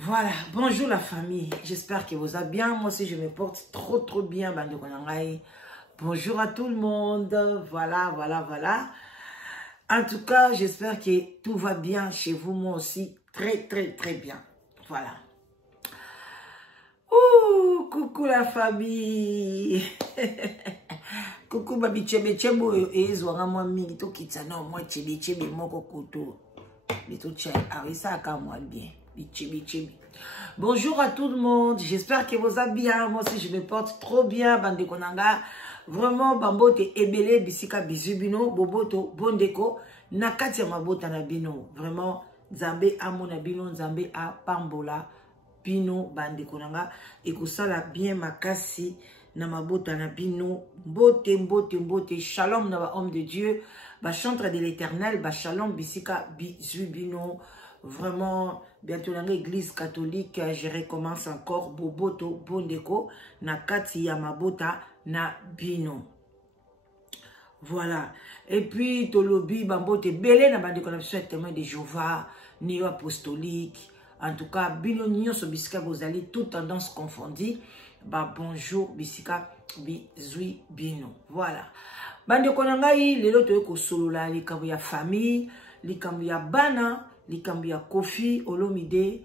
Voilà, bonjour la famille, j'espère que vous allez bien. Moi aussi je me porte trop bien. Bonjour à tout le monde, voilà. En tout cas, j'espère que tout va bien chez vous, moi aussi, très bien. Voilà. Ouh, coucou la famille. Coucou babi chebo et zwanga moi mingi to kitsa non moi chebe moko koto. Bito tche, ça ka moi bien. Bichi. Bonjour à tout le monde, j'espère que vous allez bien. Moi aussi je me porte trop bien, bande konanga. Vraiment bambote ebele bisika bizubino boboto bondeko nakati ya mabota na bino. Vraiment Nzambe amona bino, Nzambe a pambola bino bande konanga et que ça la bien makasi na mabota na bino. Mbote shalom na ba homme de Dieu, ba chantre de l'Éternel, ba shalom bisika bizubino. Vraiment, bientôt dans l'église catholique, je recommence encore boboto bondeko na kati ya mabota na bino. Voilà. Et puis tolobi bambote belé na bande connexion témoin de Jéhovah, néo apostolique. En tout cas, bino nyonso bisika bozali toute tendance confondue. Ba bonjour bisika bizui bino. Voilà. Bande konangai lelo toyeko solola likambo ya famille, likambo ya bana. Likambi ya Kofi Olomide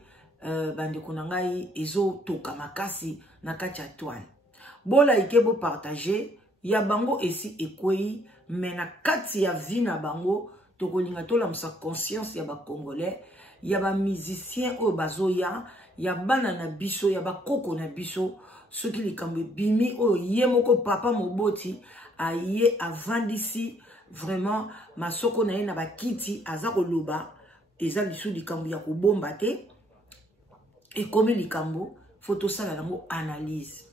bande konangai ezo toka makasi na kati ya toile. Bola ikebo partager ya bango esi ekwei mais na kati ya vie na bango tokolinga tola musa conscience ya ba congolais ya ba musicien o bazoya ya bana na biso ya ba koko na biso soki likambi bimi o yemoko papa moboti aye avandisi vraiment masoko na ye na ba kiti azako loba. Eza bisu likambo ya kobomba te et comme likambo photo sala nango analyse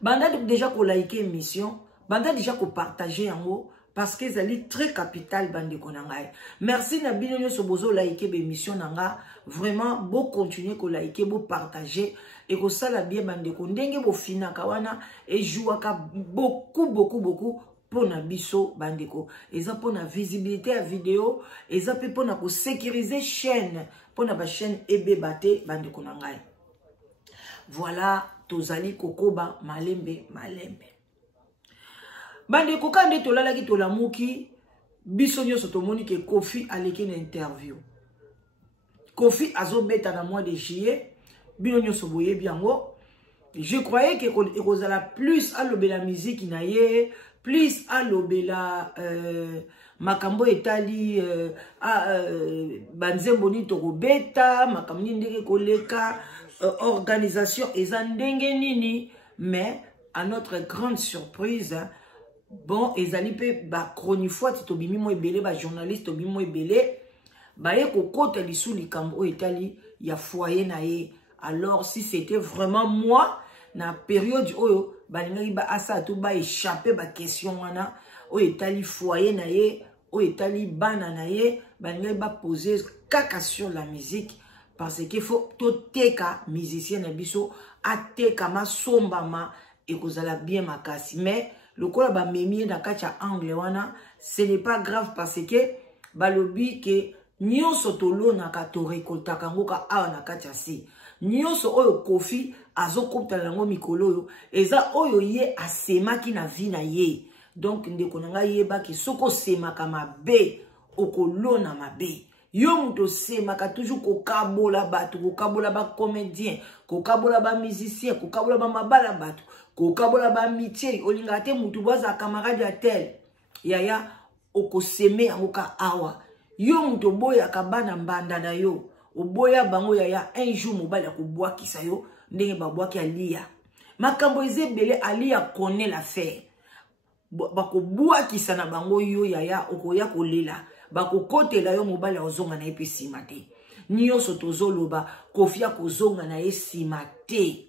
banda déjà ko like émission banda déjà ko partager yango parce que ezali très capital bande konangai. Merci na bino nyoso bozo like be émission nanga vraiment beau continuer ko like beau partager et ko sala bien bande ko ndenge bo fina kawana et jouaka beaucoup pona biso bandeko eza pona visibilité à vidéo eza pe pona ko sécuriser chaîne pona ba chaîne ebebate bandeko na ngai. Voilà tozali kokoba malembe bandeko kande tolala ki tolamuki biso nyoso tomoni ke Kofi aleki na interview. Kofi azobeta na mois de juillet bino nyoso boye biango. Je croyais que ekozala plus alobela musique na ye plus alobela makambo etali banzembo ni tokobeta makambo ndenge koleka organisation eza ndenge nini mais à notre grande surprise bon ezali pe ba chronifois tobimi mo ebele ba journaliste tobimi mo ebele ba ye kokota lisu likambo etali ya foyer na ye. Alors si c'était vraiment moi na période oyo balingaki ba asa to ba échapper ba question wana o etali foyer na ye o etali bana na ye balingaki ba poser kaka sur la musique parce qu'il faut to teka musicien na biso ateka masombama et kozala bien makasi mais lokola ba memi na kacha angle wana ce n'est pas grave parce que balobi ke nyonso tolona ka to récolta kango ka a na kacha si nyonso oyo Kofi azokopta lango mikolo oyo eza oyo ye asemaki na vie na ye. Donc ndeko nanga yeba ki soko semaka mabe okolona mabe yo muto semaka toujours kokabola bato kokabola ba comédien kokabola ba musicien kokabola ba mabala bato kokabola ba amitié olinga te mutu boza camarade ya tel yaya okoseme yango ka awa yo muto boya kabana mbanda na yo oboya bango yaya un jour mobali akobwakisa yo ndenge babwaki alia makambo ezebele alia connaît l'affaire bakobwakisa na bango yo yaya okoya kolela bakokotela yo mobali ozonga na epe sima te nyonso tozoloba Kofi akozonga na ye sima te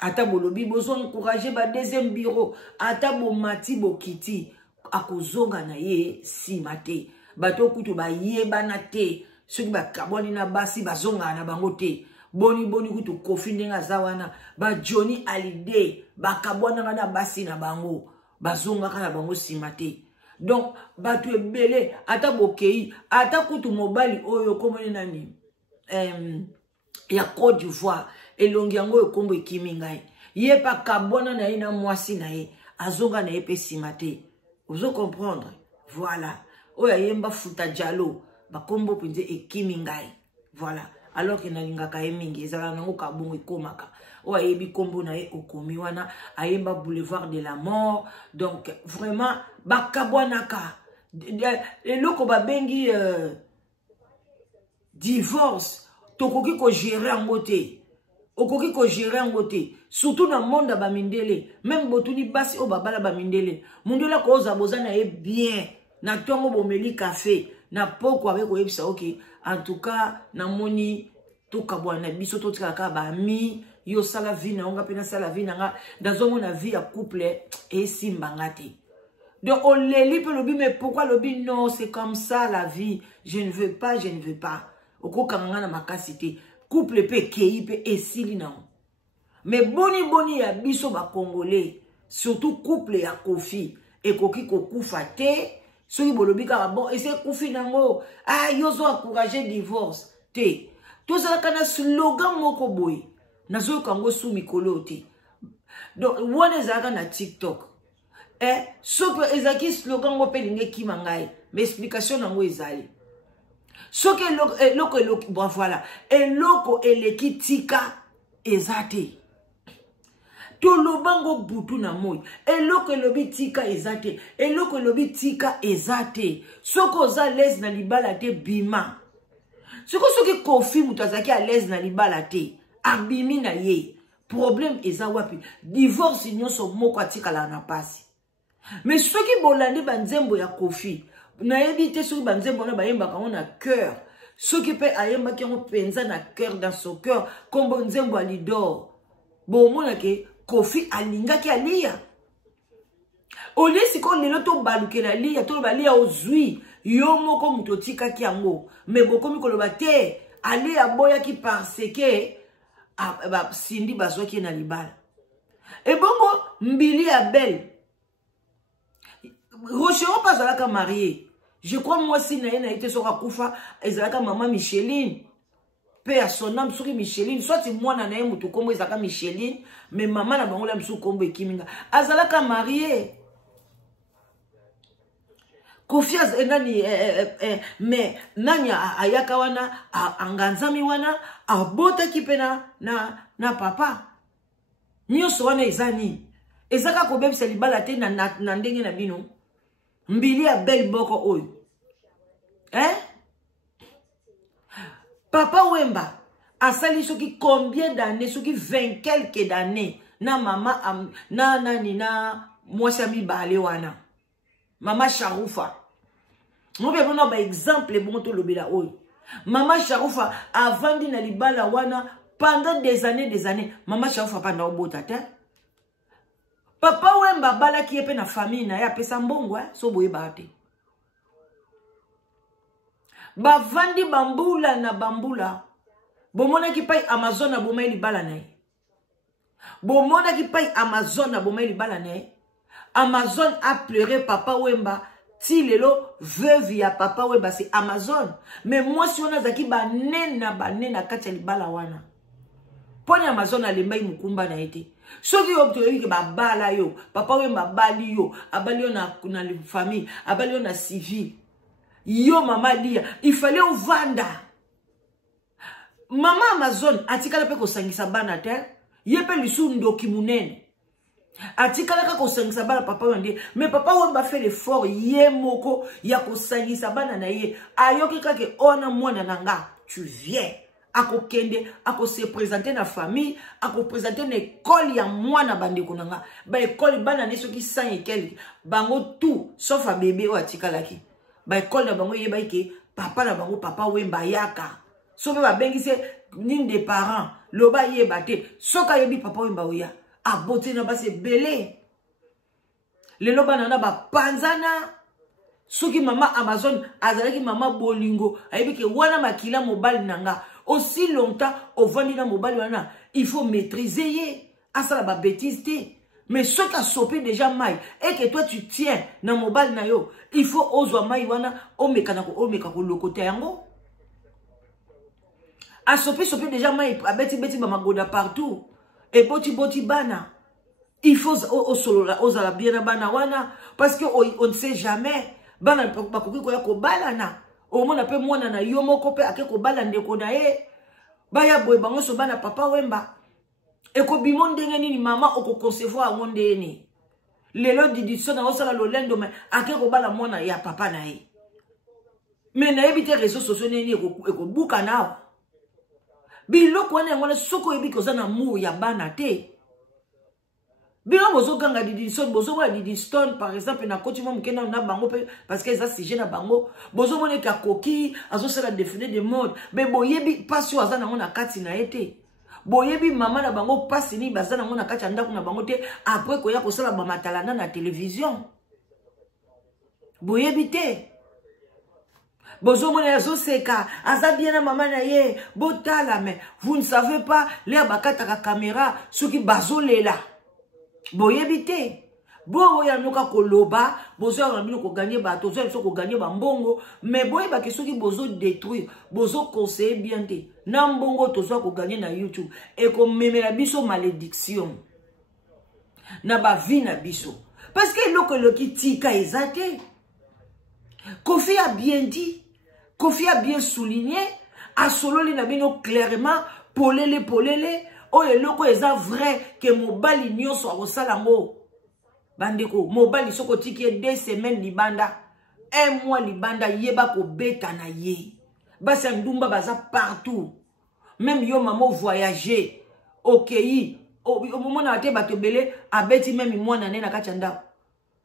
ata bolobi bozo encourager ba deuxième bureau ata bomati bokiti akozonga na ye sima te bato kutu ba yebana te soki bakaboni na basi bazonga na bango te boni kutu Kofi ndenga zawana ba Johnny Hallyday bakabona na basi na bango bazonga na bango sima te. Donc bato ebele ata bokei ata kutu mobali oyo komoni nani ya Côte d'Ivoire elongi yango ekombo ekimi ngai ye pa kabwana na ye na mwasi na ye azonga na ye pe simate ozo comprendre voilà oya yemba futa jalo bakombo penze ekimi ngai voilà alors que nalingaka ye mingi ezala nango kabongo ekomaka oya yebi kombo na ye okomi wana ayemba boulevard de la mort donc vraiment bakabwanaka eloko babengi divorce tokoki ko gérer yango te okoki ko gérer yango te surtout na monde ba mindele même botuni basi o babala ba mindele mundela ko oza bozana ye bien na tongo bomeli café na poko avec oyebisa ok en tout cas na moni to kabwana biso to tika ba mi yo sala vie na onga pena sala vie na nga dans mon vie ya couple et simbanga te. Donc on les peut lobi mais pourquoi lobi non c'est comme ça la vie je ne veux pas oko kanga na makasité couple pe kei pe esili na mais boni ya biso ba congolais surtout couple ya kofi et koki kokufa te soki bolobi ka bon et c'est kofi nango ah yozo encourager divorce te tout ça kana slogan moko boy nazo kango sou mikolo te donc wana zaka na TikTok soki ezaki slogan ngo pe linge kimangai mais explication nango ezali soki eloko bon voilà eloko eleki tika ezate to lobango butu na moi eloko elobi tika ezate eloko elobi tika ezate soko oza l'aise na libala te bima soki kofi mutu azaki à l'aise na libala te abimi na ye problème eza wapi divorce nyonso moko atikala na pasi mais soki bolandi banzembo ya kofi na yebi soki banzembo na bayemba kango na cœur soki pe ayemba ki ngo penza na cœur dans son cœur kombo nzembo alidor bo mona ke kofi alinga ki alia olisi ko lelo to baluke na lia to balia ozui yo moko muto tika ki yango mais bokomi koloba te alia boya ki parce que ba sindi bazwa ki na libala et bongo mbili ya belle Rocheron pas alaka marié. Je crois moi si na été sur akufa ezalaka maman Micheline. Paix à son âme sur Micheline. Soit si moi na mutu kombo ezalaka Micheline, mais maman na bango la msu kombo ekiminga. Azalaka marié. Confiance nani mais nani ayaka wana anganzami wana abota kipena na papa. Nyoso wana ezani. Ezaka ko bebisa libala te na ndenge na bino. Mbili ya belle boko oyo. Papa Wemba asali soki combien d'années, soki 20 quelques d'années na mama na mwasami bale wana. Mama Sharoufa. Nous avons un exemple bon to lobela oyo. Mama Sharoufa avant na libala wana pendant des années. Mama Sharoufa pendant obota te. Papa Wemba bala ki epe na famille na ya pesa mbongo so boye bate. Ba vandi bambula na bambula. Bomona ki pay Amazon na bomai libala na. Bomona ki pay Amazon na bomai libala na. Amazon a pleuré Papa Wemba. Ti lelo veuve ya Papa Wemba c'est Amazon. Mais moi si on a zaki ba nena kati libala wana. Poni Amazon alemba mukumba na ete. Soki obtoyi ke babala yo, Papa Wemba bali yo, abali yo na famille, abali yo na civil. Yo mama lia, il fallait au vanda. Mama Amazon atikala pe ko sangisa bana te, yepe lisu ndoki munene. Atikala ka ko sangisa bana Papa Wemba, mais Papa Wemba fait l'effort ye moko ya ko sangisa bana na ye. Ayoki kake ona mwana nanga, tu viens. Ako kende, ako se présenter na famille, ako présenter na école ya mwana bandeko nanga. Ba école bana neso ki 100 et quelques. Bango tout, sauf un bébé ou atikalaki. Ba école na bango yeba ke papa na bango Papa Wemba yaka. Sobe ba bengi se nine des parents, loba yeba te. Soka yebi Papa Wemba oya. Abote na ba se belé. Le loba nana ba panzana. Soki mama Amazon azalaki mama bolingo, ayebi ke wana makila mobile nanga. Aussi longtemps, au vendina mobile wana, il faut maîtriser. Asa la ba bêtise te. Mais ce qui a sopé déjà maï, et que toi tu tiens dans mobile na yo, il faut ozo maï wana, o mekako lokote yango. A sopi déjà mai abeti ba magoda partout. Et boti bana. Il faut ozala bien na bana wana parce que on ne sait jamais bana bakoki koya ko balana. Au moins pe mwana na yo moko pe ake ko bala ndeko na ye. Baya boye bango so bana papa wemba. Eko bimon ndenge nini mama oko concevoir ngonde ni. Lelo didi so na osala lolendo me ake ko bala mwana ya papa na ye. Mais na ebite réseaux sociaux nini eko buka na. Biloko wana ngone soko ebi ko za na mu ya bana te. Bino bozo ganga didi son bozo wa didi stone par exemple na koti mo mkena na bango parce que ça sujet na bango bozo mone ka koki azo sala défilé de mode mais boyebi passion azana ngona kati na été boyebi mama na bango pasi ni bazana ngona kati anda kuna bango te après ko ya ko sala ba matalana na télévision boyebi te bozo mone azo seka aza bien na mama na ye botala mais vous ne savez pas les bakata ka caméra soki bazolela boyebite bo ya noka koloba bozo ya bino ko gagner bato zo so ko gagner ba mbongo mais boye ba kesoki bozo détruire bozo conseiller bien te na mbongo to so ko gagner na YouTube et ko memela biso malédiction na ba vie na biso parce que le qui tika ezate Kofi a bien dit Kofi a bien souligné a sololi na bino clairement polele oh le loko eza vrai que mobali nyonso akosala ngo bandeko mobali soko tiki 2 semaines libanda 1 mois libanda yeba ko beta na ye basa ndumba baza partout même yo maman voyager okei au moment na te bato belé abeti même mwana ne na kachanda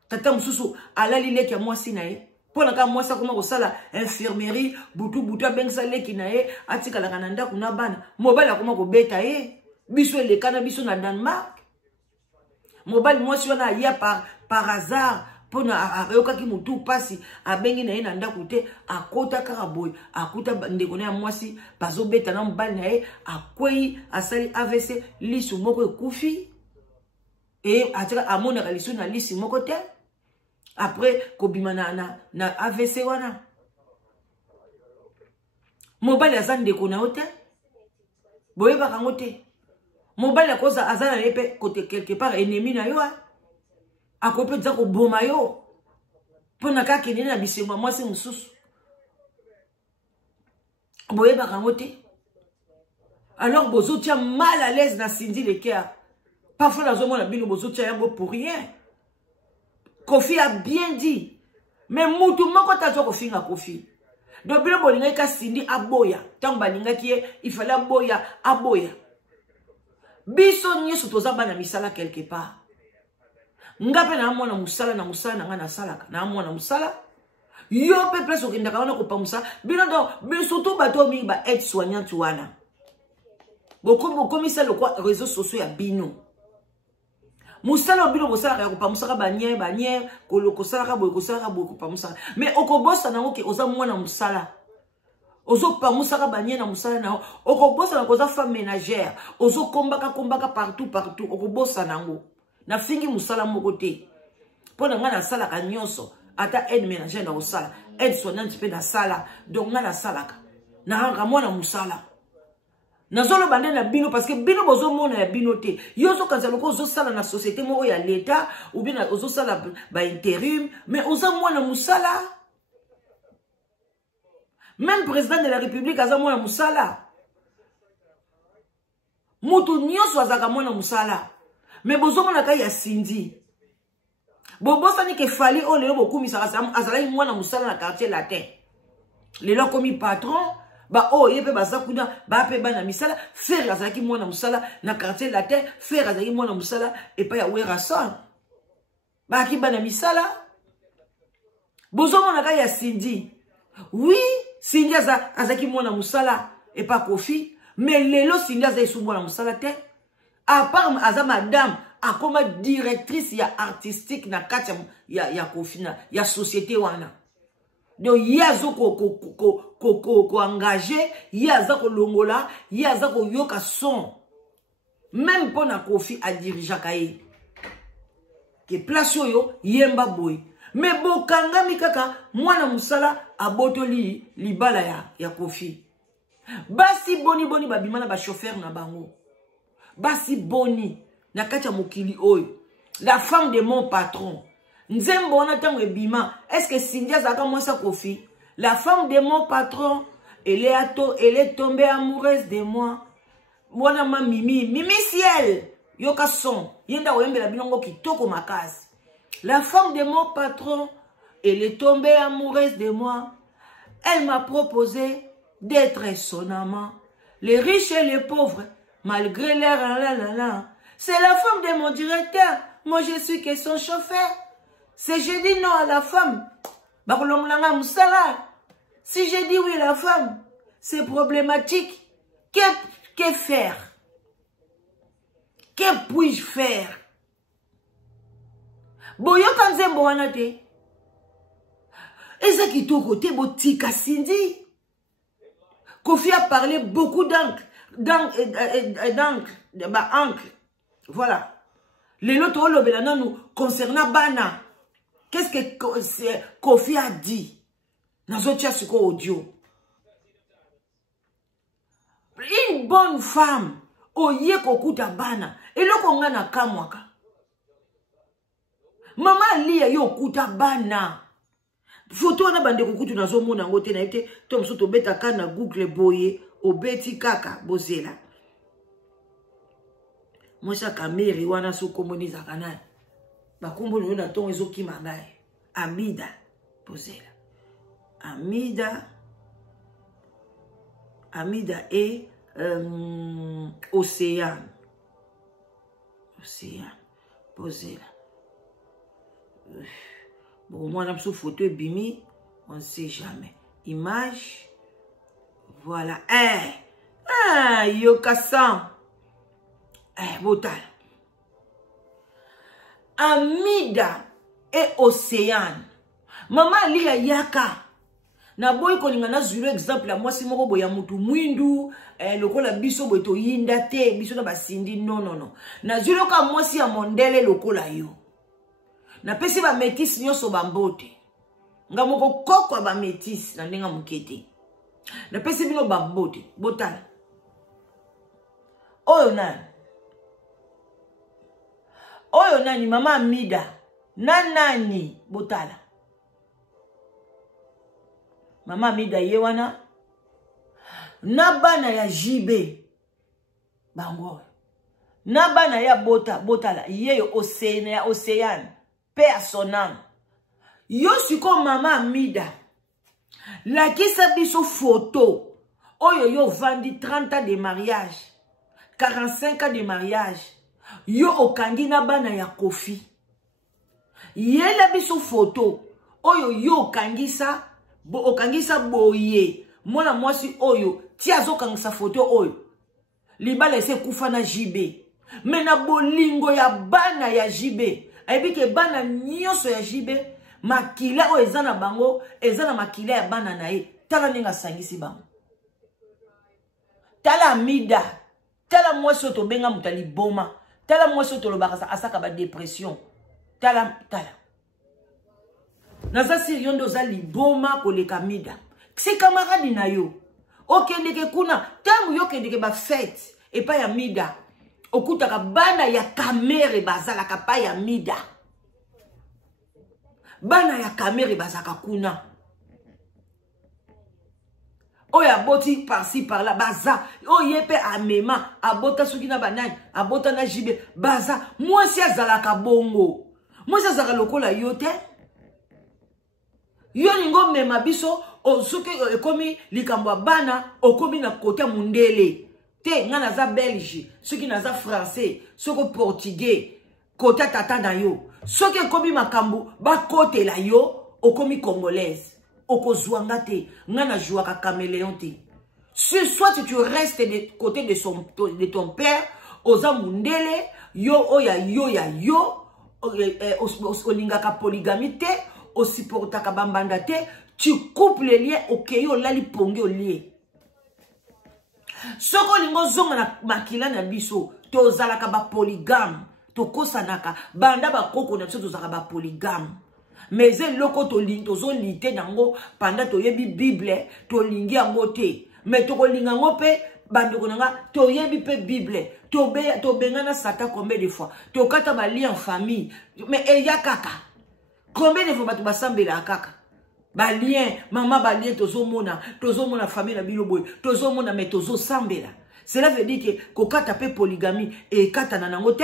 tata mususu alali leki ya mwasi na ye pona ka mwasi akoma kosala infirmerie butu abengisa leki na ye atikala kananda kuna bana mobali akoma ko beta ye biso elekana biso na Danemark mobali mwasi wana ya par hasard pona ayokaki mutu pasi abengi na ye na ndako te akota kaka boy akuta ndeko na mwasi bazobeta na mobali na ye akwei asali AVC lisu moko ekufi et atika amona ka lisu na lisi moko te après kobima na AVC wana mobali aza ndeko na yo te boyebaka ngo te mobali akoza azana yepe côté quelque part ennemi na yo akope za ko boma yo pona ka kenene na bisengo mwasi mususu boyeba kango te alors bozo tia mal à l'aise na Cindy Leker parfois la zone na bino bozo tia yango pour rien Kofi a bien dit mais mutu moko tazo ko finga Kofi donc bino bolinga ka Cindy aboya tango balinga ki il fallait aboya biso nyeso toza bana misala quelque part ngape na mwana musala na nga na salaka na mwana musala yo pe place okindaka wana ko pa musala bino do surtout bato mi ba être soignant wana bokomi ça le quoi réseaux sociaux ya bino musala bino bosala ko pa musala banye ko sala boy ko pa musala mais okobosa nango ke oza mwana musala ozo pa musaka banye na musala na okobosa na koza femme ménagère ozo kombaka partout okobosa nango na fingi musala moko te pona nga na sala ka nyonso ata aide ménagère na osala aide soignante pe na sala donc nga na salaka na hanga mwana musala nazolo bande na bino parce que bino bozo mona ya bino te yozo kanzalo ko ozo sala na société mo ya l'état ou bien ozo sala ba intérim mais oza mwana musala. Même président de la République aza mwana musala. Mutu nyonso azaka mwana musala. Mais bozo mona ka ya Cindy. Bobosa ni ke fali o lelo bokumisa azala mwana musala na quartier latin. Lelo komi patron ba o yepe bazakuna ba pe bana misala faire azaki mwana musala na quartier latin faire azaki mwana musala et pa ya wera son. Ba ki bana misala. Bozo mona ka ya Cindy. Oui, Cindy azaki mwana musala et pas Kofi, mais lelo Cindy azaki mwana musala te. À part aza madame, akoma directrice ya artistique na kati ya Kofi na ya société wana. Donc yazo ko engagé, yaza ko longola, yaza ko yoka son. Même pour na Kofi a diriger kaye. Que place yo yemba boy. Mais bokangami kaka mwana musala abotoli libala ya Kofi. Basi boni boni babimana ba chauffeur na bango. Basi boni na kacha mokili oyo. La femme de mon patron. Nzembo wana tango ebima. Est-ce que Cynthia zaka mwasa Kofi? La femme de mon patron, elle est tombée amoureuse de moi. Mwana ma mimi, mimi ciel. Yoka son. Yenda oyembe la binongo kitoko makasi. La femme de mon patron, elle est tombée amoureuse de moi. Elle m'a proposé d'être son amant. Les riches et les pauvres, malgré leur c'est la femme de mon directeur. Moi, je suis que son chauffeur. Si je dis non à la femme, si je dis oui à la femme, c'est problématique. Que faire? Que puis-je faire? Boyo kanzembo wanate. Et ça qui tout côté, botika Cindy. Kofi a parlé beaucoup d'encre. Voilà. Les loto nous concernant Bana. Qu'est-ce que Kofi a dit? Nazotia suko audio. Une bonne femme. Oye kokuta Bana. Et le konga na kamwaka. Maman liya yo kuta Bana. Photo na bande kukutu na zo mona ngote na ite. Tom soto beta kana Google boye. Obeti kaka bozela. Mosha kameri wana so komoniza kana. Bakumbo no na ton ezo kimangai. Amida bozela. Amida et Océane. Bozela. Bon, moi, on a une photo bimi, on ne sait jamais. Image, voilà. Yokasan. Botal. Amida et Océane. Maman lia yaka. Na boy koninga na zulu exemple la moi si moko boya mutu mwindu lokola biso boto yinda te biso na basindi non. Na zulu ka moi si ya mondele lokola yo. Na pesi ba métis nyoso bambote. Nga moko koko ba métis na ndenga mukete. Na pesi bino bambote, botala. Oyo nani mama Amida. Nani botala. Mama Amida yewana. Nabana ya jibe. Bango. Nabana ya botala. Yeyo Océane. Paix à son âme. Yo suko mama Amida. La kisa biso photo. Oyo yo vandi 30 ans de mariage. 45 ans de mariage. Yo okangi na bana ya Kofi. Yela biso photo. Oyo yo okangisa. Okangisa boye. Mwana mwasi oyo. Tia zo kangisa photo oyo. Libala se kufa na jibe. Mena bolingo ya bana ya jibe. Aibike bana nyoso ya jibe. Makila o ezana bango. Ezana makila ya bana na ye. Tala ninga sangisi bango. Tala Amida. Tala mwasi oto benga mutali boma. Tala mwasi oto lobakasa asaka ba depression. Tala. Naza siriondo za liboma koleka Amida. Si camarade na yo. Okendeke kuna. Tangu yo kendeke ba fête. E pa ya Amida. Okutaka bana ya kamere bazala kapa ya Amida. Bana ya kamere bazaka kuna. Oya boti par-ci par-là baza. Oye pe amema. Abota sukina banani. Abota na jibe. Baza. Mwasi azalaka bongo. Mwasi azalaka lokola yote. Yo ningo mema biso. Soki ekomi likambwa bana. Okomi na kote mundele. Te nga naza Belge. Soki naza français. Soko portugais. Kota tata na yo. Soki ekomi makambu. Ba kote la yo. Okomi congolaise. Okozwanga te. Nga na jouaka caméléon te. Soit tu restes de côté de ton père. Oza mundele. Yo oya yo. Olingaka polygamie te. Osupportaka bambanda te. Tu coupes les liens. Ok yo lali pongi o lié. Soko lingo zonga na makila na biso. To zalaka ba polygame. To kosanaka. Banda ba koko na biso to zalaka ba polygame. Mais loko to linte nango pendant to yebi Bible to lingi yango te. Mais to kolinga ngope bandeko nanga to yebi pe Bible to bengana Satan combien de fois to kata ba lien en famille mais eya kaka combien de fois batu basambela kaka ba lien maman ba lien tozo mona famille na biloboy tozo mona mais tozo sambela. Cela veut dire que kokata pe polygamie et kata na nango te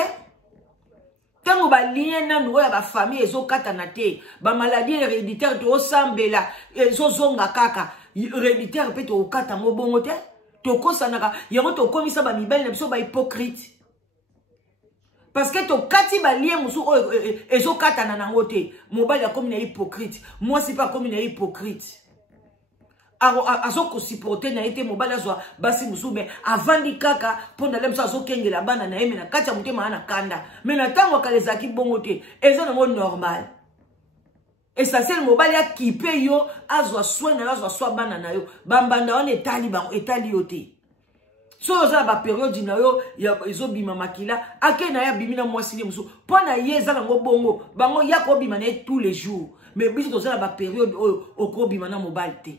tango ba lien na noya ba famille ezo kata na te ba maladie héréditaire to sambela ezo zonga kaka héréditaire pe to kata ngo bongo te to kosanaka yango to komisa ba mibali na biso ba hypocrite parce que to kati ba lien musu ezo kata na nango te mobali ya komi na hypocrite moi c'est pas comme na hypocrite azo ko supporter na été mobali azwa basi musu mais avant di kaka ponda lemso azo kengela bana na yeme na kati ya mutema ana kanda mais na tango kalezaki bongo te ezo na ngo normal. Essentiel mobile ya kipe yo azwa soin na azwa soin bana na yo bambanda on etali yote so za ba période na yo ya ezo bima makila ake na ya bimina mwasi musu pona yeza na ngo bongo bango ya ko bima na tous les jours mais biso to za ba période o bima na mobile te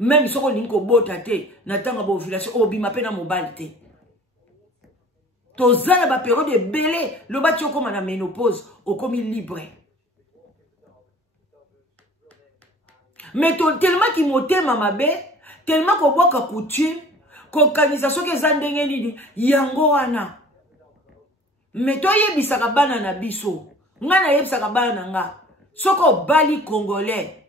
même soko linko bota te na tanga ba ovulation o bima pe na mobile te to za ba période belé lo ba tioko na ménopause o komi libre. Mais tellement qui monte mamabe, tellement qu'on voit qu'à coutume, qu'organisation que zandenge nini, yango wana. Mais toi yebisaka bana na biso, nga na yebisaka bana nga, soko bali congolais,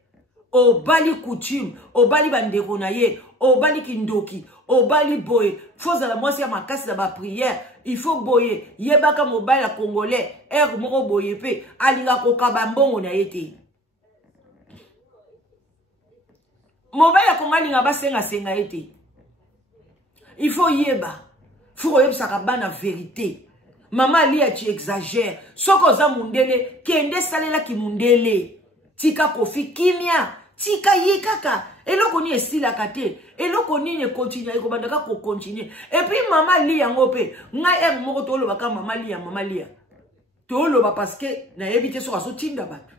o bali coutume, o bali bandeko na ye, o bali kindoki, o bali boye, faut la moi c'est ma casse de ma prière, il faut boye, yebaka mobile congolais, moko boye pe, alinga kokaba mbongo na yete. Mobile ya konga linga ba senga ete. Il faut yeba. Faut yeba sakabana vérité. Maman lia tu exagères. Soko za mundele kende salela ki mundele. Tika kofi kimia. Tika yikaka. Eloko ni estila kate. Eloko ni ne continue ko bandaka ko continue. Et puis maman lia ngope. Nga moko tolo baka maman lia. Tolo ba parce que na yebite so aso tinda batu.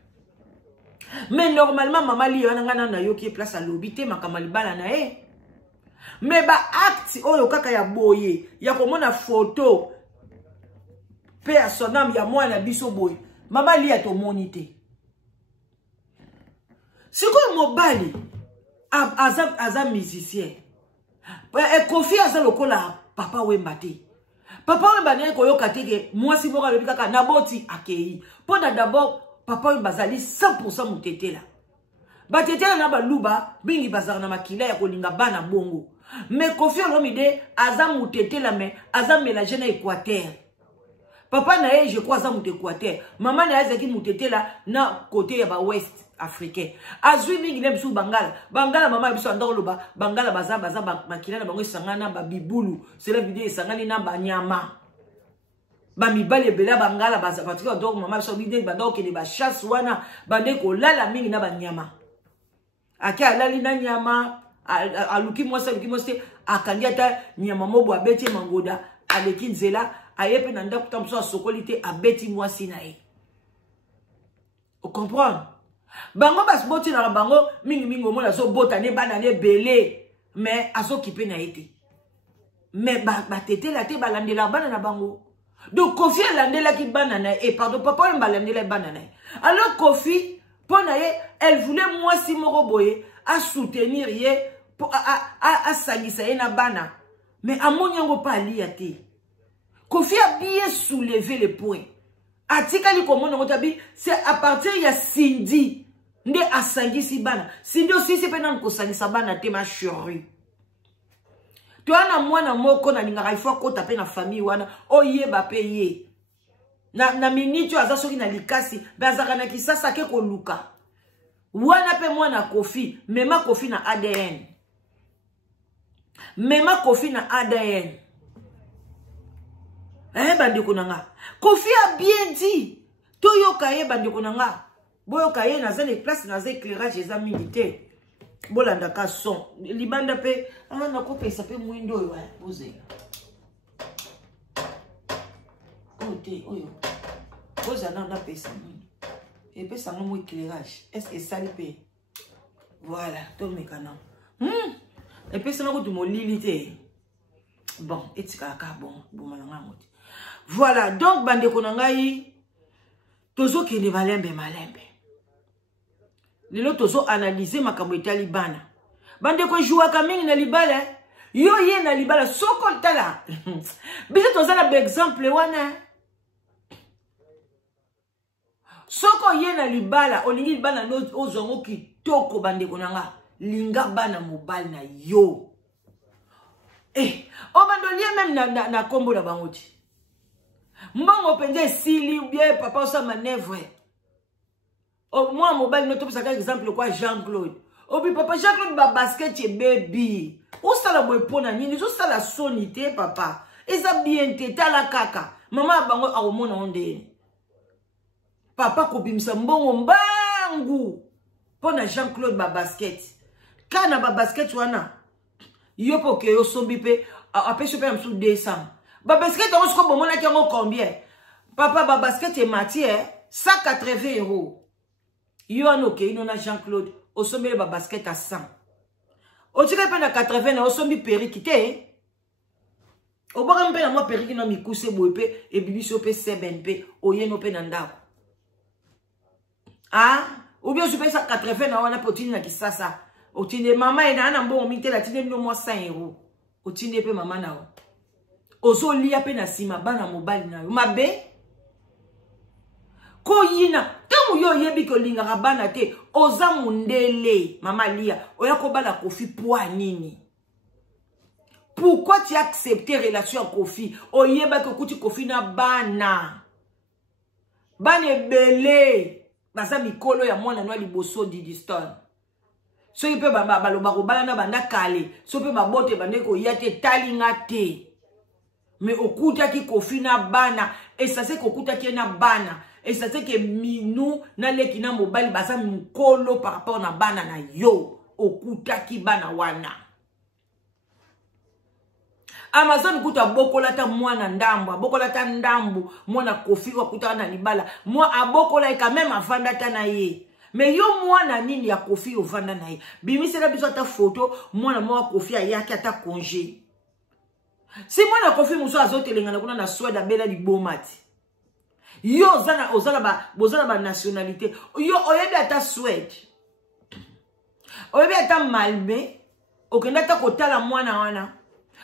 Mais normalement, maman li yana ngana na yo qui place à l'obité makamali bala na e. Mais ba acte oyo kaka ya boye, ya komona photo pe a son âme ya moi na biso boye. Maman li ya to monité. Si ko mobali aza musicien. E Kofi aza lokola papa Wemba te. Papa Wemba ne ko yo kateke moi si boka lobi kaka naboti akei. Pona d'abord papa bazali 100% mutete la. Batete na baluba bingi bazar na makila ya kolinga bana bongo. Mais Kofi Olomide aza mutete la mais aza mélanger na Équateur. Papa na je crois aza mutete Équateur. Maman na ezaki mutete la na côté ya ba ouest africain. Azui mingi na bisu Bangala. Bangala mama bisu andoloba Bangala baza makila na bango sangana ba bibulu. Cela veut dire sangani na banyama. Ba mibale bela Bangala baza parce que donc maman so bidé ba donc ne ba chasse wana ba ndeko lala mingi na banyama aka alali na nyama aluki mwasa akandiata nyama mobo abeti mangoda aleki nzela ayepe na ndako tamso sokolite abeti mwasi na e. On comprend bango bas boti na bango mingi omona so bota ne bana ne belé mais aso kipe na été mais ba tete la te balandela bana na bango. Donc Kofi a landela ki banana et pardon papa mba landela banana. Alors Kofi pona ye elle voulait moi si moko boye à soutenir ye pour à salisa ye na bana. Mais amonyango pa liate. Kofi a bien soulevé les points. Atika li komona ngotabi c'est à partir ya Cindy nde asangisi bana. Cindy aussi c'est pendant ko sangisa bana te ma chérie. Toana mwana moko na lingaka il faut ko taper na famille wana oyeba payer na minute aza soki na likasi bazaka na kisasa ke ko luka wana pe mwana Kofi mema Kofi na ADN bandeko nanga Kofi a bien dit toyoka ye bandeko nanga boyoka ye na za les places na za éclairage eza militaire. Bolanda ka son libanda pe na ko pesa pe mwindo yo boze oyo boza na pesa mwindo et pesa mo éclairage est-ce que ça le paye voilà to mekana Et puis, c'est là que tu m'as limité. Bon, et tu as bon, voilà, donc, bande konangai, tozo qui ne malembe. Lelo tozo analyser makambo etali bana. Bande ko jouer kaming na libala. Yo ye na libala soko tala. Biso toza na exemple wana. Soko ye na libala, olingi bana no ozongo kitoko bande konanga. Linga bana mobile na yo. Obandolie même na kombo na bangoti. Mbongo pende sili ou bien papa osa manœuvre. Moi mobile no top ça exemple quoi Jean-Claude. Obi papa Jean-Claude ba basket et baby. Ou ça la boy pona nini, ou ça la sonité papa. Et ça bien te tala kaka. Maman bango a omona onde. Papa kobimisa mbongo mbangu. Pona Jean-Claude ba basket. Kana ba basket wana. Yo poke yo sombi pe apeshe pe amsou 200. Ba basket on se ko bomona ki ngo combien? Papa ba basket et matière 180 €. Yo anoke inona Jean-Claude o sombi ba basket à 100. O tika pe na 80 na o sombi periki te. O boka mpe na mo periki na mikuse boy pe e bibiso pe 7 pe o yeno pe na ndako. Ah, ou bien je paye ça 80 na wana potini na kisasa. Otine mama ena na mbongo mite la tine no mo 100 €. Otine pe mama na o. Ozo lia pe na sima bana mobile na yo. Mabe ko yina tamu yo yebi ko linga bana te oza mundele mama lia oya ko bala kofi poa nini. Pourquoi tu as accepté relation à Kofi? Oyeba ko kuti Kofi na bana. Bana belé. Baza mikolo ya mwana no liboso di diston. So il peut baloba ko bala na banda kale. So peut babote bande ko yate talinga te. Mais okuta ki Kofi na bana et ça c'est kokuta ki na bana et ça c'est que minou na leki na mobile baza mikolo par rapport na bana na yo okuta ki bana wana. Amazon kuta bokola ta mwana ndambo, bokola ta ndambo, mwana Kofi wakuta na libala. Moi abokola e quand même avanda ta na ye. Mais yo mwana nini ya Kofi ovanda na ye. Bimi sera biso ta photo, mwana mwa Kofi ayaki ata congé. Si mwana Kofi muso azotelenga na kuna na Sweden bela libomati. Yo ozala ba nationalité. Yo oyebi ata Sweden. Oyebi ata Malmé, okenda ta kotala mwana wana.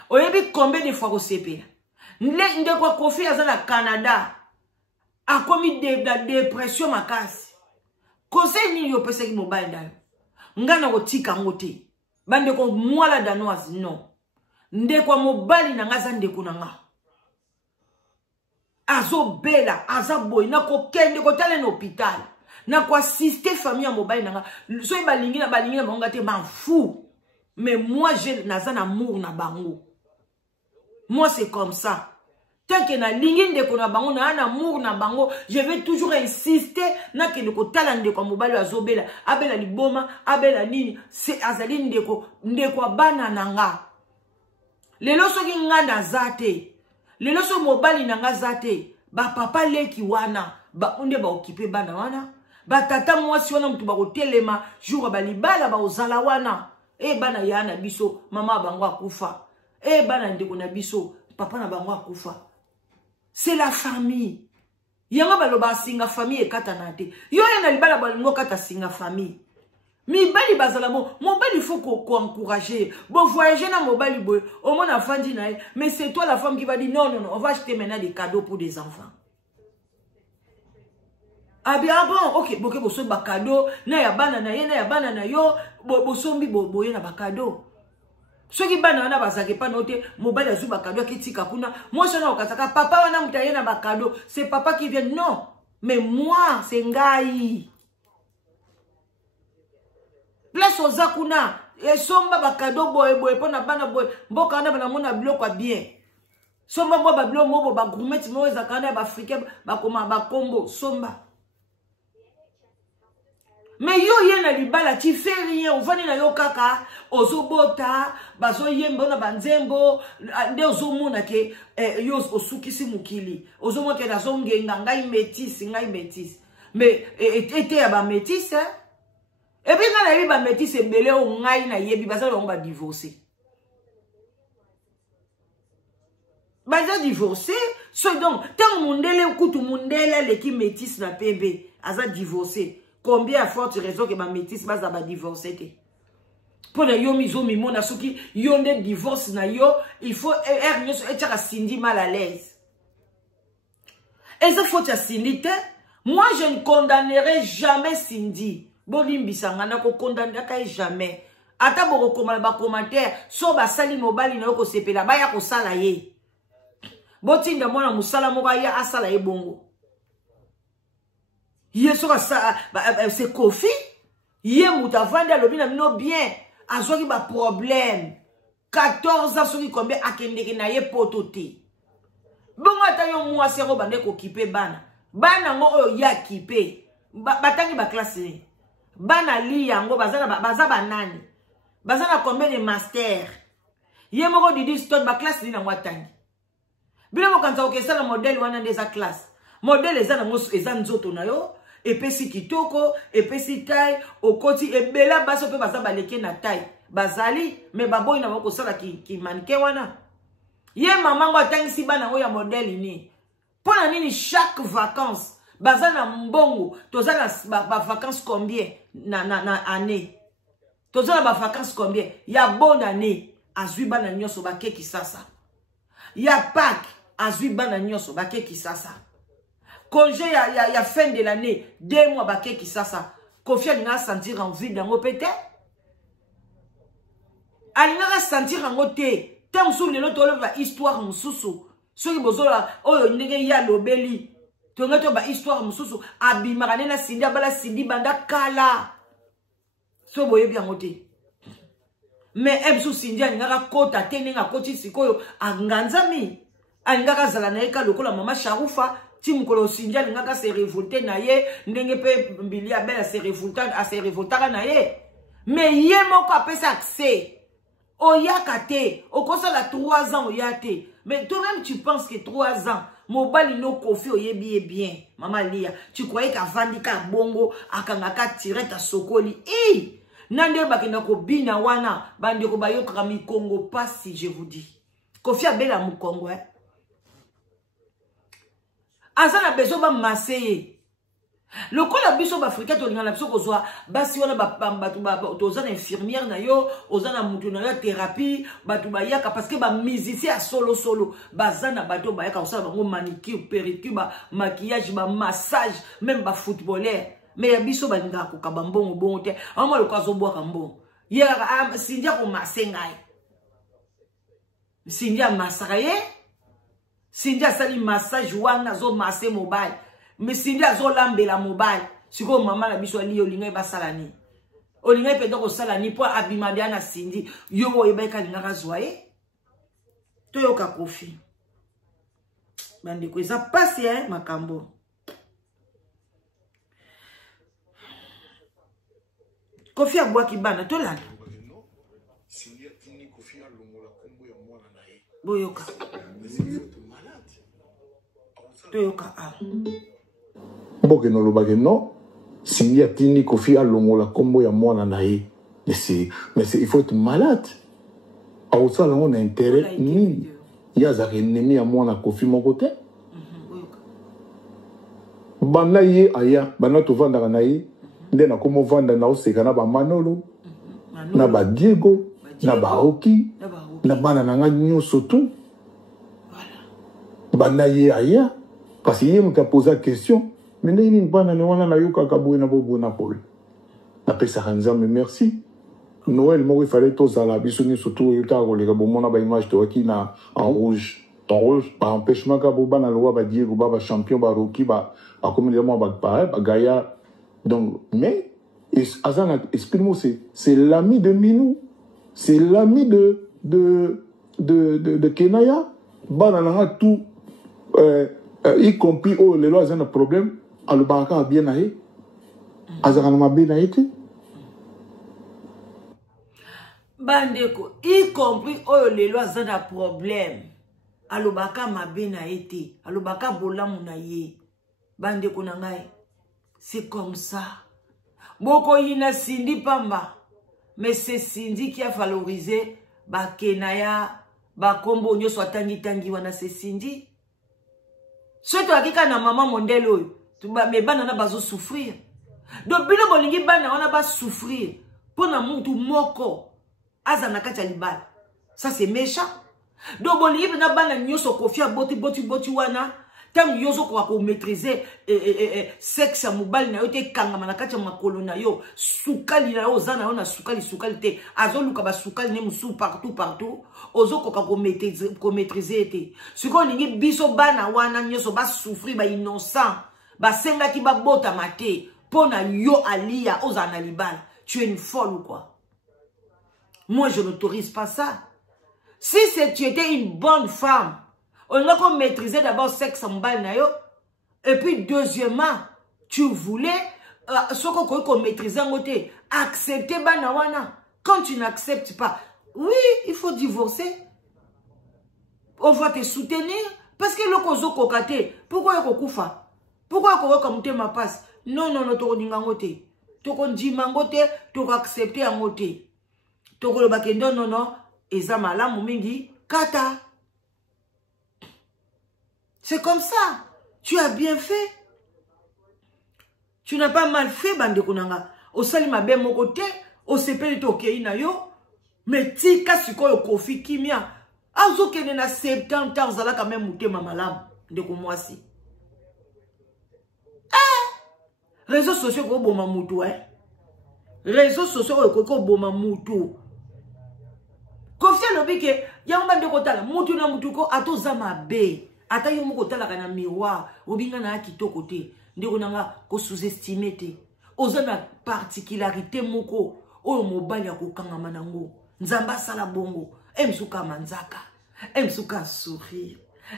Oyebi combien de fois ko sepela. Nde kwa Kofi azana Canada. A komi de dépression makasi. Conseil ni yo pese ki mobile ndayo. Ngana ko tika ngote. Bande ko mwala danoise non. Nde kwa mobile na ngaza ndeko na nga. Azo bela, azaboy na ko kende ko tale na hôpital. Na ko assister famille ya mobile na nga. So e balingi na bango te m'en fou. Mais moi j'ai naza na amour na bango. Moi c'est comme ça. Tant que na lingi ndeko na bango na amour na bango, je vais toujours insister na ke ndeko tala ndeko mobile azobela, abela liboma, abela nini, c'est azali ndeko bana nanga. Lelo soki nga na zate. Lelo so mobile nanga zate. Ba papa leki wana, ba onde ba okipe bana wana. Ba tata mwasi wana mtu ba kotelema, jour ba libala ba ozala wana. E bana yana biso, mama bango akufa. E bana ndeko na biso, papa na bango akufa. C'est la famille. Yanga baloba singa famille ekata nate. Yo yana libala balingo kata singa famille. Mi bali bazala mobile il faut qu'on encourager. Bon voyager na mobile boy, au moins la fandi na. Mais c'est toi la femme qui va dire non, on va acheter maintenant des cadeaux pour des enfants. Ah bien bon, OK, boke boso ba cadeau, na ya bana na ye na ya bana na yo, bosombi boye na ba cadeau. Ceux qui bana na bazake pa noter mobile azu ba cadeau ki tika kuna. Moi je na okataka papa wana mutaye na ba cadeau, c'est papa qui vient non. Mais moi, c'est ngai. Place aux akuna, et somba ba cadeau boy pona bana boy, mboka na bana mona biloko bien. Somba bo ba biloko mo ba gourmet mo ezakana ba africain ba koma ba combo somba. Mais yo yena libala tu fais rien, on va na yo kaka, ozobota, bazo yembo na banzembo, nde ozomona ke yo osukisi mukili. Ozomona ke nazongenga ngai métis. Mais était ya ba métis hein. Et puis quand il ba métis ebele o ngai na yebi bazalo on va divorcer. Baza divorcé. So donc, tant mondele kutu mondele le qui métis na PB, aza divorcé. Combien à forte raison que ma métis baza ba divorcé te? Pour les yo mizo mi mona souki yo ne divorce na yo, il faut être Cindy mal à l'aise. Et ça faut Cindy te. Moi je ne condamnerai jamais Cindy. Bolimbi sangana ko condamner jamais. Ata bo ba commentaire so ba sali mobali na yo ko sepela ba ya ko sala ye. Botinda mwana musala moko ya asala ye bongo. Ye soka sa c'est Kofi. Ye mutavanda lobina mino bien. Azoki ba problème. 14 ans soki combien akendeke na ye potote. Bongo ata yo mwa sero bande ko kipe bana. Bana ngo oyo ya kipe. Batangi ba classe ni. Bana li yango baza banani. Baza na combien de master. Ye moko didi stone ba classe ni na mwatangi. Bila mo kanza okesa la modèle wana de sa classe. Modèle eza na mosu eza nzoto na yo, epesi kitoko, epesi taille, okoti ebela baso pe baza baleke na taille. Bazali me baboy na bako sala ki manke wana. Ye maman ngo atangisi bana ngo ya modèle ni. Pona nini chaque vacances baza na mbongo, toza na ba vacances combien na année. Toza na ba vacances combien? Ya bonne année, azui bana nyoso ba keki sasa. Ya Pâques azui bana nyoso bake kisasa. Congé ya fin de l'année 2 mois bake kisasa. Kofi alinga sentir envie dango peut-être. Alinga sentir en te. Tant sou lelo tolo ba histoire mususu. Soki bozola oyo ndenge ya lobeli. Tonga to ba histoire mususu abimaka na Cindy bala Cindy banda kala. So boye bien ngote. Mais ebsu Cindy alinga kota tenenga koti sikoyo anganzami. Alingaka zala na eka lokola mama Sharufa ti mukolo Cindy alingaka se révolter na ye ndenge pe mbili abela se révoltaka na ye. Mais ye moko apesa accès. Oyaka te, okosala 3 ans oyate. Mais toi-même tu penses que 3 ans mobali no Kofi oyebi bien. Mama Lia, tu croyais qu'avandika bongo akangaka tireta sokoli. Nande bakina ko bina wana bande ko bayoka mi Congo pasi je vous dis. Kofi abela mu Congo Azana bezo ba maseye. Le ko la biso ba Afrika to linga la biso ko zwa basi wana ba tozana infirmière na yo, ozana mutu na yo thérapie, batu ba yaka parce que ba musicien solo bazana bato ba yaka osala bango manicure, pédicure, ba maquillage, ba massage, même ba footballeur. Mais biso ba linga ko kabambongo bongo te. Amo le kwazo bwa kambo. Yera Cindy ko masengai. Cindy masakaye. Cindy asali massage wana zo masse mobile. Mais Cindy azo lambela mobile. Siko mama la biso ali olinga ba salani. Olinga pe doko salani po abimade na Cindy. Yo boyeba ka linga razwaye. Toyoka Kofi. Bande ko eza pasi makambo. Kofi abwaki bana tolanda. Boyoka. Toyoka Boke no lobake no. Cindy atini Kofi alongola kombo ya mwana na ye. Mais il faut être malade. Aousa la on a intérêt ni. Yazaki ennemi ya mwana Kofi moko te. Bana ye aya, bana to vanda na ye. Nde na komo vanda na oseka na ba Manolo. Na ba Diego, na ba Oki, na bana na nga nyonso tout. Bana ye aya. Parce que hier, je posé la question, mais il y a une bonne année, on a eu un peu de bobo na Paul. Après ça, mais merci. Noël, moi, il fallait tous à la bisounie, surtout, il y a une image de qui en rouge. En rouge, par empêchement, Kaboba, na loi, ba Diego, ba champion, ba Roki, ba comme il ba pareil, ba Gaïa. Donc, mais, explique-moi, c'est l'ami de Minou, c'est l'ami de Kenaya, ba na tout, y compris oh les lois ont un problème à le baraka bien aïe azarama bien aïe bandeko y compris oh les lois ont un problème à le baraka ma bien aïe à le baraka bola munaye bandeko nangai c'est comme ça boko yina Cindy pamba mais c'est Cindy qui a valorisé ba Kenaya bakombo nyonso atangi wana se Cindy. Soto akika na maman mondelo me bana na bazo souffrir. Donc bino bolingi bana wana ba souffrir pona mutu moko azana kati ya libala. Ça c'est méchant. Donc bolingi na bana nyonso kofia boti wana tam yozo ko maîtriser sexe ya mobali na yo te kangama na kati ya makolo na yo sukali na yo zana yo na sukali te azoluka ba sukali ne musu partout ozo ko maîtriser te siko ningi biso bana wana nyoso ba souffrir ba innocent ba senga ki ba bota mate pona yo alia ozana libala. Tu es une folle ou quoi? Moi je n'autorise pas ça. Si tu étais une bonne femme, on a comme maîtriser d'abord sexe en bal na yo. Et puis deuxièmement, tu voulais ce qu'on maîtriser en côté, accepter banawana. Quand tu n'acceptes pas, oui, il faut divorcer. On va te soutenir parce que le kozo kokate, pourquoi yoko kufa? Pourquoi yoko comme te ma passe? Non, toko ningangote. Toko ndimangote, toko accepter en côté. Toko le bakendo non, eza malamu mingi kata. C'est comme ça. Tu as bien fait. Tu n'as pas mal fait, bande kunanga. Au sali mabe mon côté, au sepeli tokei na yo. Mais tika siko yo kofi kimia. Azo kene na 70 ans, zala quand même mouté mamalam. De kumwasi. Réseaux sociaux ko boma mutu, Réseaux sociaux ko boma mutu. Kofi lobi ke, ya mbande kotala, mutu na mutu ko ato zama be. Ata yo moko talaka na miroir, obinga na kitoko te, ndeko nanga ko sous-estimer te. Oza na particularité moko, oyo mobali ya kokangama nango. Nzamba sala bongo, emsuka manzaka, emsuka sourire.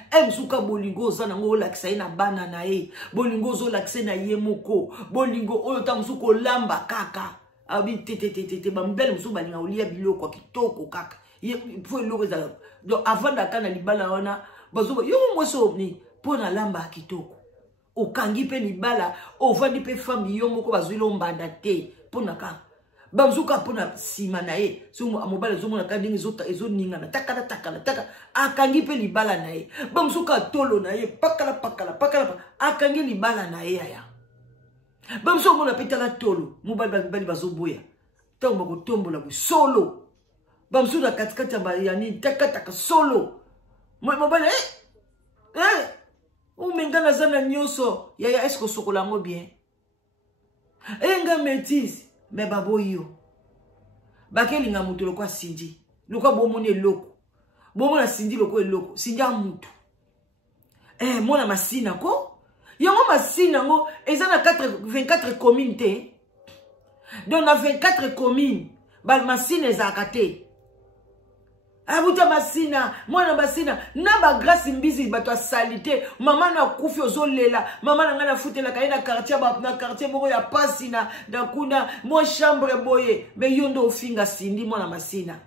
Emsuka bolingo oza nango lakisa na bana na ye, bolingo zo lakisa na ye moko, bolingo oyo ta musuko lamba kaka. Abi tete bambele musuko balinga olia biloko kitoko kaka. Ye faut eloko za. Donc avant d'akana libala wana bazo yo mweso ni pona lamba kitoko okangi pe libala ovandi pe fami yo moko bazwilo mbanda te pona ka bazuka pona sima na ye so mobala zo mona kandingi ezo ninga na takala akangi pe libala na ye bamusuka tolo na ye pakala akangi libala na ye aya bamusuka mona petala tolo mobali bazo boya tango bako tombola solo bamusuka katikati ya yani taka solo mobile mengana zana nyoso yaya esko sokola ngo bien nga métisse mais baboyo bakelinga mutu lokwa Cindy lokwa bomoni eloko bomona Cindy lokwa eloko Cindy amutu mona masina ko yango masina ngo eza na 24 communes te donc na 24 communes bal masina ezaka te. Abuja masina, mwana basina, naba grâce mbizi bato salite, mama na kufi ozolela, mama na ngana futela kaina quartier na quartier moko ya pasina, dakuna mo chambre boye, me yondo ofinga Cindy mwana masina.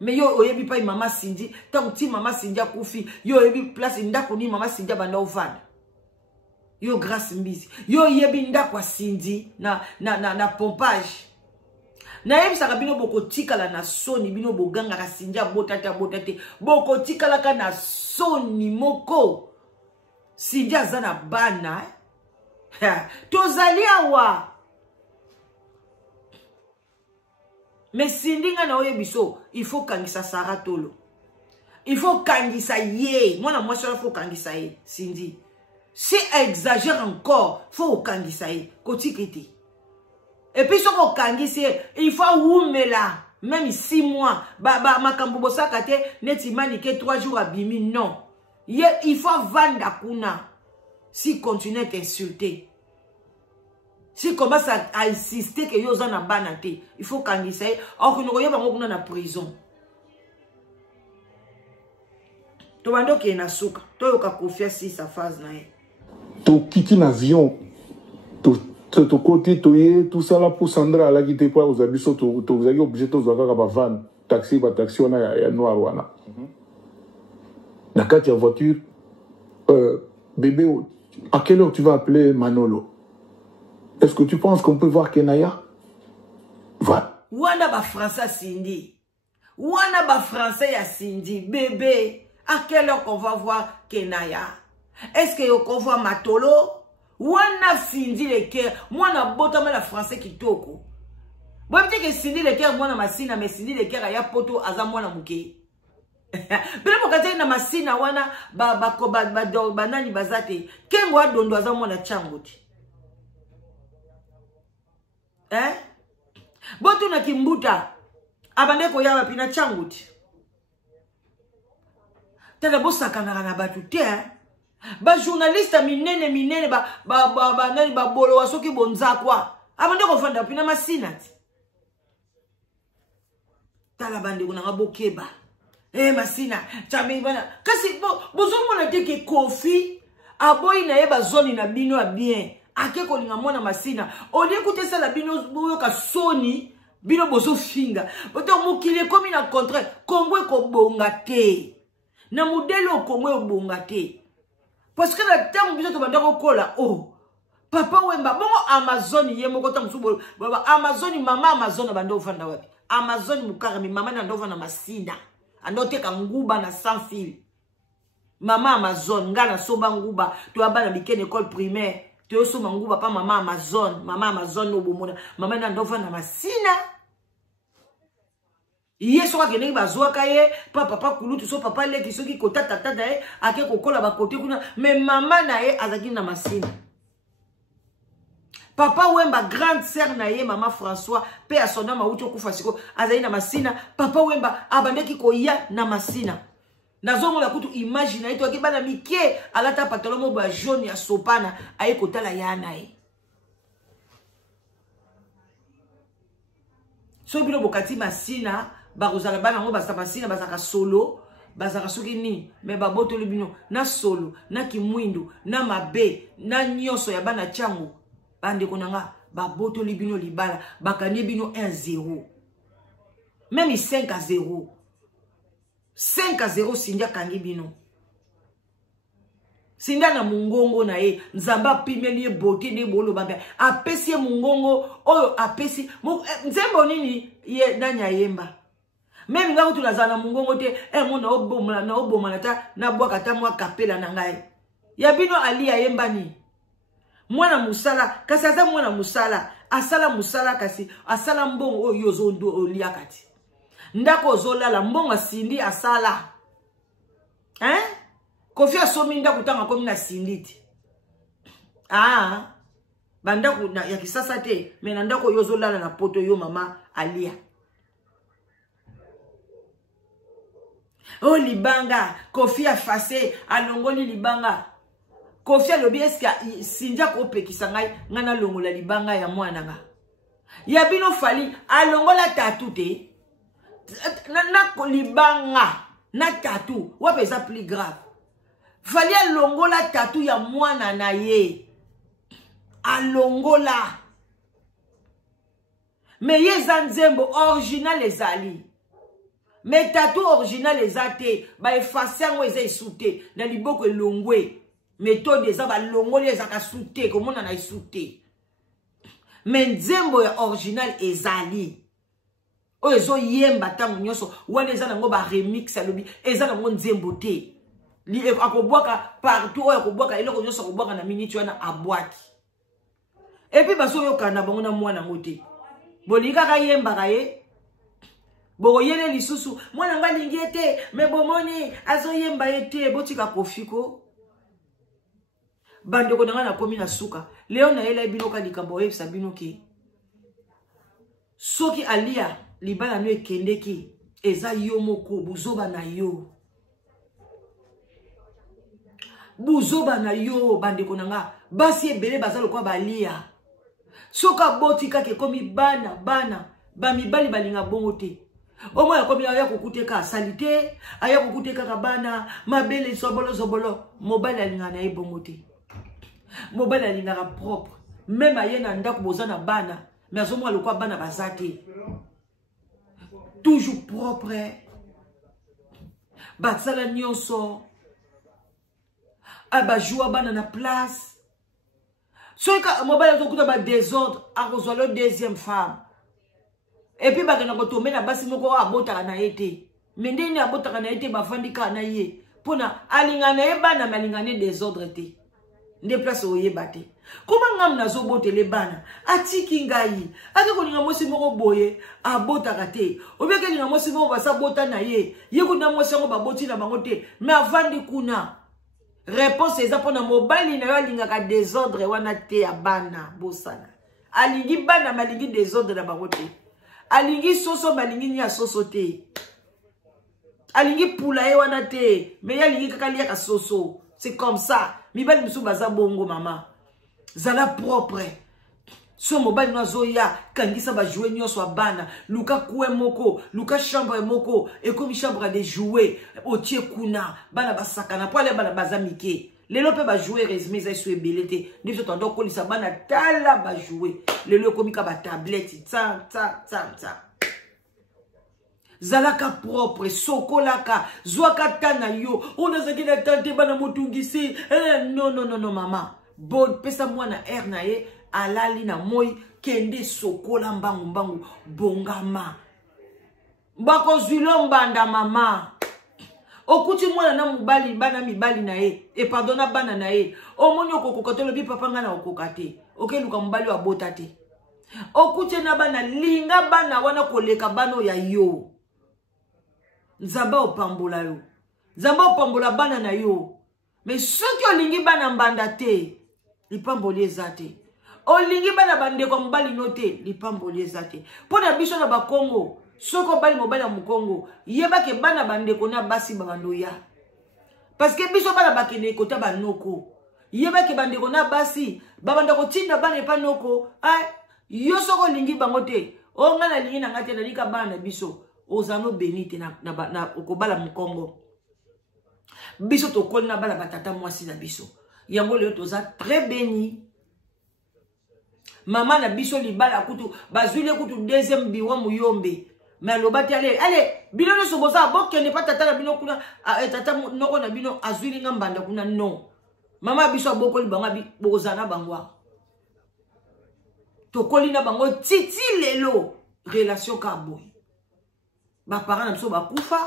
Me yo oyebi pa mama Cindy, tant ti mama Cindy kufi, yo oyebi place ndako ni mama Cindy banda ovanda. Yo grâce mbizi, yo oyebi ndako wa Cindy na pompage. Na yebi saka bino boko tikala na soni bino boganga ka Cindy botate boko tikala ka na soni moko Cindy azana bana tozali awa mais Cindy nga na oyebiso il faut kangisa Sarah Tolo il faut kangisa ye mwana mwasi il faut kangisa ye Cindy si exagère encore faut kangisa ye kotikete. Et puis, si on kangisi, il faut oumela, même 6 mois. Makambo bosaka te, neti manike 3 jours à bimi, non. Il faut vendre kuna. Si continue à t'insulter. Si commence à insister que yo zana banate, il faut kangisi. Or que nous voyons bango kuna na prison. To bando ki na suka, to yoka kofia si sa phase na ye. To kiti na avion, to côté tout ça là pour Sandra là qui était pas aux habits vous avez obligé de vous avoir van taxi on a noir wana na carte voiture bébé à quelle heure tu vas appeler Manolo? Est-ce que tu penses qu'on peut voir Kenaya? Va wana ba François Cindy Wana ba français ya Cindy, bébé, à quelle heure qu'on va voir Kenaya? Est-ce que qu'on voit Matolo? Wana Cindy le cœur, moi na botama la français qui toko. Bon, peut-être que Cindy le cœur, moi na masina, mais Cindy le cœur, aya poto, aza moi na mouké. Bele mokate na masina wana, banani bazate, kengo dondo aza moi na changote. Hein? Boto na kimbuta, abande ko yawa pina changote. Tala bosaka na batu te, hein? Ba journaliste minene nani ba bolo wasoki bonza kwa. Abande ko fanda pina masina. Tala bande ko na bokeba. Masina, chambe bana. Kasi bozo mona teke Kofi aboyi na yeba zone na bino a bien. Ake ko linga mona masina. Oli écouter ça la bino boyo ka soni bino bozo finga. Boto mukile komi na contrat Kongo ko bonga te. Na modelo Kongo bonga te. Parce que la temps biso to banda ko kola oh. Papa wemba bongo Amazon yemo ko tam subo baba Amazon mama Amazon banda ofanda wapi. Amazon mukara mi mama na ndova na masina. Anote ka nguba na sans fil. Mama Amazon ngana soba nguba to abana bikene école primaire. To so nguba pa mama Amazon no bomona. Mama na ndova na masina. Yeso ka kene bazwa kaye papa kulutu so papa leki soki kota tata dae ake kokola ba kote kuna mais mama na ye azaki na masina. Papa Wemba grande sœur na ye mama François pe asona mauti okufa siko azali na masina. Papa Wemba abandeki ko ya na masina. Nazo la kutu imagine ito akibana mike alata pantalon mo ba jaune ya sopana aye kotala ya na ye. So bino bokati masina ba kozala bana ngo basa masina basaka solo bazaka soki ni me baboto le bino na solo na kimwindu na mabe na nyoso ya bana changu. Bande konanga baboto libino libala bakanye bino 1-0 même 5-0 5-0 sindia kangi bino sinda na mungongo na ye nzamba pimeli bote ne bolo bambe apesi mungongo oyo apesi nzembo nini ye nanya yemba même nga kutu nazana mungongo te mona oboma na ta na bwaka ta mwa kapela na ngai ya bino ali ya yemba ni mwana musala kasi aza mwana musala asala musala kasi asala mbongo oyo yozondo oliakati ndako ozolala mbongo sindi asala hein Kofi asomi ndako tanga komi na sinditi bandako ya kisasa te mais na ndako yozolala na poto yo mama alia libanga Kofi afase alongoli libanga Kofi alobi eska sinja ko pekisa ngai ngana longola libanga ya mwana nga. Ya bino fali alongola tatu te. Na libanga na tatu wape ça plus grave. Fali alongola tatu ya mwana na ye. Alongola. Mais ye zanzembo original ezali. Mais tatu original ezate ba effacer ngo eza isute na liboko elongwe. Méthode eza ba longoli ezaka soute komona na isute. Mais nzembo ya original ezali. O ezo yemba tango nyoso wana eza nango ba remix alobi eza nango nzembo te. Li akobwaka partout o akobwaka eloko nyoso akobwaka na minute wana abwaki. Et puis baso yokana bango na mwana ngote. Bolika ka yemba ka ye. Boko yele lisusu mwana ngalingi ete me bomoni azo yemba ete botika kofiko. Bande ko nanga na komi na suka leo na yela bino ka likambo e sabino ki soki alia libala no ekendeki eza yo moko buzoba na yo bande ko nanga basi ebele bazalo kwa balia soka botika ke komi bana ba mibali balinga bongo te omo ya komi aya kokuteka salite aya kokuteka ka bana mabele zobolo mobile alinga na ebongo te. Mobile alingaka propre même ayena ndako bozana bana mais azomwa lokwa bana bazate toujours propre batsala nyonso abajua bana na place soka mobile azokuta ba désordre akozwa le deuxième femme Et puis bakena ko tomber na basi moko abotaka na yete. Mais ndeni abotaka na yete bafandika na ye. Pona alingana ye bana malingane désordre te. Nde place oyeba te. Comment ngam nazo botele bana atiki ngai ake ko linga mosi moko boye abotaka te. Obeke linga mosi moko basa bota na ye. Ye kuna mosi ngo baboti na bango te. Mais avandi kuna. Réponse eza pona mobali na yo alingaka désordre wana te ya bana bosana. Alingi bana malingi désordre na bango te. Alingi soso malingi nya soso te. Alingi pula ye wana te. Mais ya alingi kaka liaka soso. C'est comme ça. Mibali misu baza bongo mama. Zala propre. So mobali no zoya kangisa ba jouer nyonso bana. Luka kue moko, luka chambre moko, et comme chambre de jouer, otie kuna, bana basakana po ale bana bazamike. Lelo pe ba jouer résumé za su ebelete. Ndiso tondo ko lisa bana tala ba jouer. Lelo komika ba tablette tsa. Zalaka propre, sokolaka, zwaka tana yo, onazaki na tante bana motungisi. Non, maman. Bon, pesa mwana air na ye, alali na moi, kende sokola mbangu, bongama. Bako zwilo mbanda mama. Okuti mwana na mubali, bana mibali na ye, e pardonna bana na ye. Omoni okokokatelo bi papa nga na okokate. Oke luka mubali wa botate. Okuti na bana, linga bana wana koleka bano ya yo. Nzamba opambola yo. Nzamba opambola bana na yo. Mais soki olingi bana mbanda te, lipamboli ezate. Olingi bana bande kwa mbali note, lipamboli ezate. Pona biso na bakongo, soko bali mobali ya mukongo, yeba ke bana bande kona basi babando ya. Parce que biso bana bakene kota banoko. Yeba ke bande kona basi, babanda ko tinda bana epa noko. Ay, yo soko lingi bangote. O ngana lingi na ngate na lika bana biso. Ozano benite na okobala mukongo. Biso to kol na bala batata mwasi na biso. Yango leo toza très béni. Maman na biso libala kutu bazwile kutu deuxième biwa muyombe. Mais lobati allez bino no soboza bokende pa tata na bino kuna tata noko na bino azwili ngambanda kuna non. Mama biso bokoli banga bozana bangwa. To koli na bango titi lelo relation ka boy. Ba parents na biso bakufa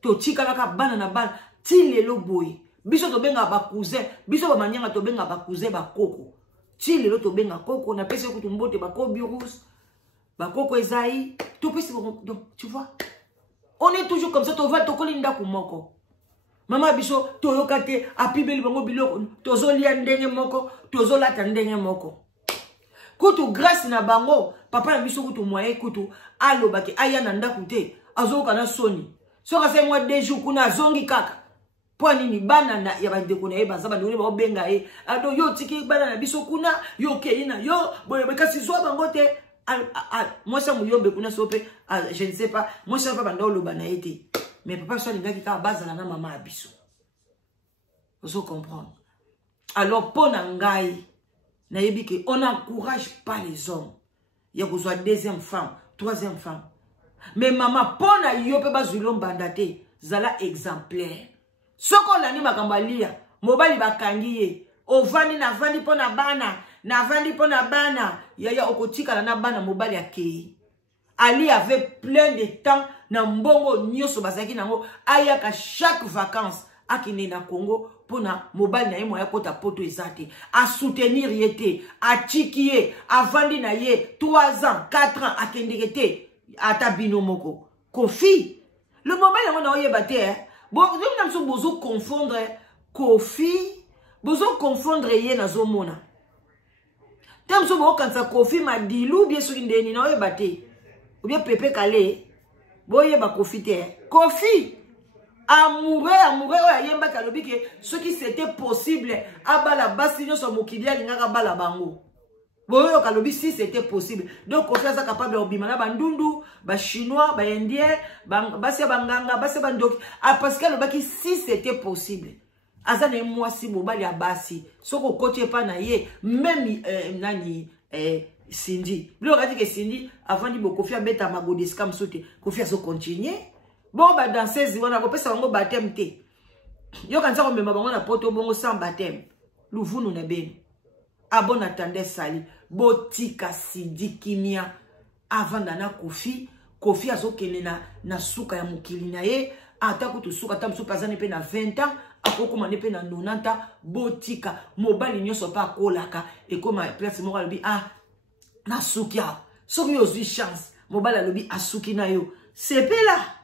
to tika naka bana na bana ti lelo boy biso to benga ba cousin biso ba manyanga to benga ba cousin ba koko ti lelo to benga koko na pese kutu mbote ba ko virus ba koko ezai to pese donc tu vois on est toujours comme ça to va to kolinda ku moko mama biso to yokate apibeli bango biloko to zolia ndenge moko to zolata ndenge moko kutu grâce na bango papa na biso kutu moye kutu alo baki aya na ndaku te azoka na soni soka se mwa 2 jours kuna zongi kaka po nini bana na ya bande kuna e bazaba ndoni ba benga e ado yo tiki bana na biso kuna yo keina yo boye kasi zo bango te moi ça muyombe kuna sope je ne sais pas moi ça pas banda lo bana été mais papa so linga ki ka bazala na mama abiso vous comprendre alors pona ngai na yebike on n'encourage pas les hommes. Il y a besoin de deuxième femme, troisième femme. Mais maman, pona yope bazulom bandate, zala exemplaire. Soko lani makambalia, mobali bakangiye, ovani na vandi pona bana, na vandi pona bana, yaya okotika na bana mobali akei. Ali avait plein de temps, na mbongo nyoso bazaki nango, ayaka chaque vacances, akine na Congo, pona mobile na ye moya kota poto ezate a soutenir yete a tikiye a vandi na ye 3 ans 4 ans a kendekete ata bino moko Kofi le mobile yango na oyeba te bon nous sommes bozo confondre Kofi bozo confondre ye na zomona tam so bo kansa Kofi madilu bien sûr ndeni na oyeba te ou bien Pepe Kale boyeba Kofi te Kofi amoureux oyayemba kalobi ke ce qui c'était possible abala basi nyoso mokili alingaka bala bango boyo kalobi si c'était possible donc Kofi aza capable obima na bandundu ba chinois ba indien basi banganga basi bandoki parce que alobaki si c'était possible aza na mwasi mobali ya basi soko kote pa na ye même nani Cindy bilo kati ke Cindy avant di bo Kofi abeta magodeska msote Kofi azo continuer. Bon, bah, dans ces on a repéré ça, on baptême té. Yo quand ça on me m'a on a poto bon sans baptême. Louvu nous na ben. Abon attendait sali. Botika Sidi Kimia. avant dana Kofi azokende na suka ya mokili na ye ata ko to suka ta msupa zane pe na 20 ans akoko mane pe na 90 ans botika mobali nyoso pa kolaka e koma place mo lobi na sukia soki yo zwi chance mobali lobi asuki na yo sepela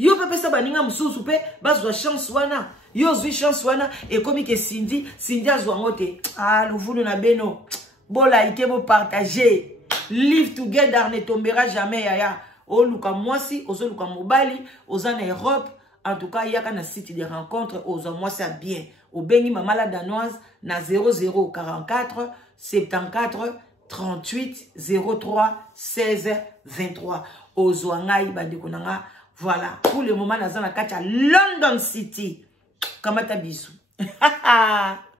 yo pepe sa baninga mususu pe bazwa chance wana yo zwi chance wana e komi ke Cindy azwa ngote luvulu na beno bola ike bo partager live together ne tombera jamais yaya oluka mwasi ozoluka mobali ozana Europe en tout cas yaka na site de rencontre ozo mwasi bien obengi mama la danoise na 0044 74 38 03 16 23 ozo ngai bandeko nanga. Voilà, pour le moment, nous sommes à London City. Kamata bisou.